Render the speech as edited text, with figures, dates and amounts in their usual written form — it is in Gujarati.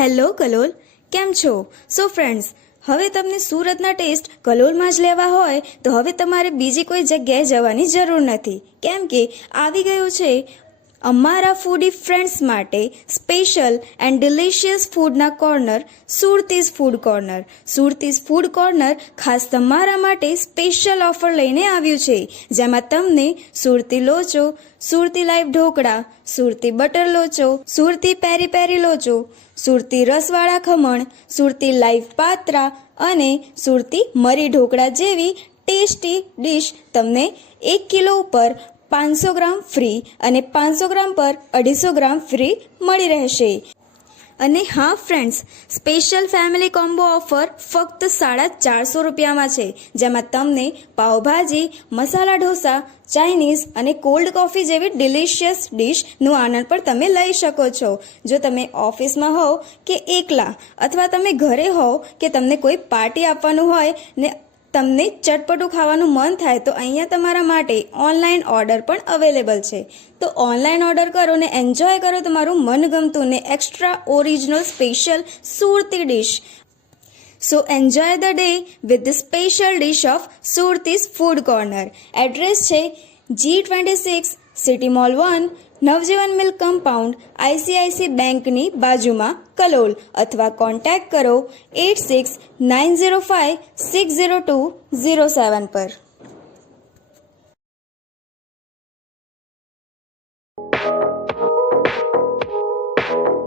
હેલો કલોલ, કેમ છો? સો ફ્રેન્ડ્સ, હવે તમને સુરતના ટેસ્ટ કલોલમાં જ લેવા હોય તો હવે તમારે બીજી કોઈ જગ્યાએ જવાની જરૂર નથી, કેમ કે આવી ગયું છે અમારા ફૂડી ફ્રેન્ડ્સ માટે સ્પેશિયલ એન્ડ ડિલિશિયસ ફૂડના corner, Surtis food corner. Surtis food corner ખાસ તમારા માટે સ્પેશિયલ ઓફર લઈને આવ્યું છે, જેમાં તમને સુરતી લોચો, સુરતી લાઈવ ઢોકળા, સુરતી બટર લોચો, સુરતી પેરી પેરી લોચો, સુરતી રસવાળા ખમણ, સુરતી લાઈવ પાત્રા અને સુરતી મરી ઢોકળા જેવી ટેસ્ટી ડીશ તમને 1 કિલો ઉપર 500 ગ્રામ ફ્રી અને 500 ગ્રામ પર 250 ગ્રામ ફ્રી મળી રહેશે. અને હા friends, special family combo offer ફક્ત 450 રૂપિયામાં છે, જેમાં તમને પાવભાજી, મસાલા ઢોસા, ચાઇનીઝ અને કોલ્ડ કોફી જેવી ડિલિશિયસ ડીશનો આનંદ પણ તમે લઈ શકો છો. જો તમે ઓફિસમાં હોવ કે એકલા, અથવા તમે ઘરે હોવ કે તમને કોઈ પાર્ટી આપવાનું હોય ને તમને ચટપટું ખાવાનું મન થાય તો અહીંયા તમારા માટે ઓનલાઈન ઓર્ડર પણ અવેલેબલ છે. તો ઓનલાઈન ઓર્ડર કરો ને એન્જોય કરો તમારું મનગમતું ને extra original special Surti dish. So enjoy the day with the special dish of Surti's Food Corner. Address છે G26 City Mall 1, નવજીવન મિલ્ક કમ્પાઉન્ડ, ICICI બેંકની બાજુમાં, કલોલ. અથવા કોન્ટેક્ટ કરો 8690560207 પર.